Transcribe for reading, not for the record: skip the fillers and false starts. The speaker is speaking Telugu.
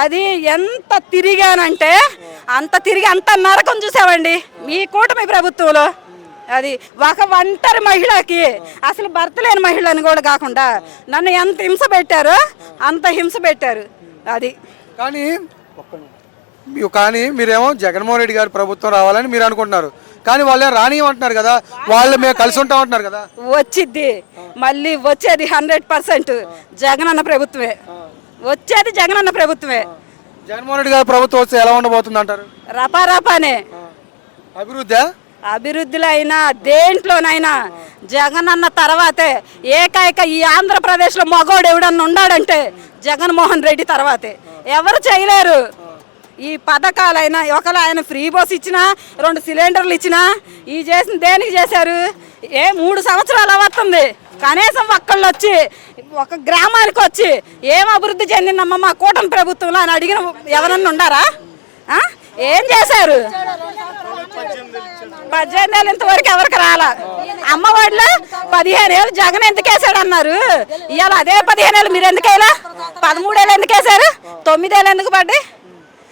అది ఎంత తిరిగానంటే అంత తిరిగి అంత నరకం చూసామండి మీ కూటమి ప్రభుత్వంలో. అది ఒక ఒంటరి మహిళకి, అసలు భర్త లేని మహిళని కూడా కాకుండా నన్ను ఎంత హింస పెట్టారో అంత హింస పెట్టారు. అది కానీ మీరేమో జగన్మోహన్ రెడ్డి గారి ప్రభుత్వం రావాలని మీరు అనుకుంటున్నారు, కానీ వాళ్ళే రానియమంటున్నారు కదా, వాళ్ళు మేము కలిసి ఉంటామంటున్నారు కదా. వచ్చిద్ది, మళ్ళీ వచ్చేది 100% జగనన్న ప్రభుత్వమే వచ్చేది. జగనన్న ప్రభుత్వమే. జగన్మోహన్ రెడ్డి గారి ప్రభుత్వం వస్తే ఎలా ఉండబోతుంది అంటారు? రపారపానే అభివృద్ధిలో అయినా దేంట్లోనైనా జగనన్న తర్వాతే. ఏకైక ఈ ఆంధ్రప్రదేశ్లో మగోడు ఎవడన్నా ఉన్నాడంటే జగన్మోహన్ రెడ్డి తర్వాతే. ఎవరు చేయలేరు. ఈ పథకాలైనా ఒకవేళ ఆయన ఫ్రీ బస్ ఇచ్చినా 2 సిలిండర్లు ఇచ్చినా ఈ చేసిన దేనికి చేశారు? 3 సంవత్సరాలు అవుతుంది, కనీసం ఒక్కళ్ళు వచ్చి ఒక గ్రామానికి వచ్చి ఏం అభివృద్ధి చెందిందమ్మా మా కూటమి ప్రభుత్వంలో అని అడిగిన ఎవరన్నా ఉండారా? ఏం చేశారు? 18 ఏళ్ళు ఇంతవరకు ఎవరికి రాలా. అమ్మఒడిలో 15 ఏళ్ళు జగన్ ఎందుకు వేసాడు అన్నారు. ఇవాళ అదే 15 ఏళ్ళు మీరు ఎందుకు వేయాలా? 13 ఏళ్ళు ఎందుకు వేశారు? 9 ఏళ్ళు ఎందుకు పడ్డాయి?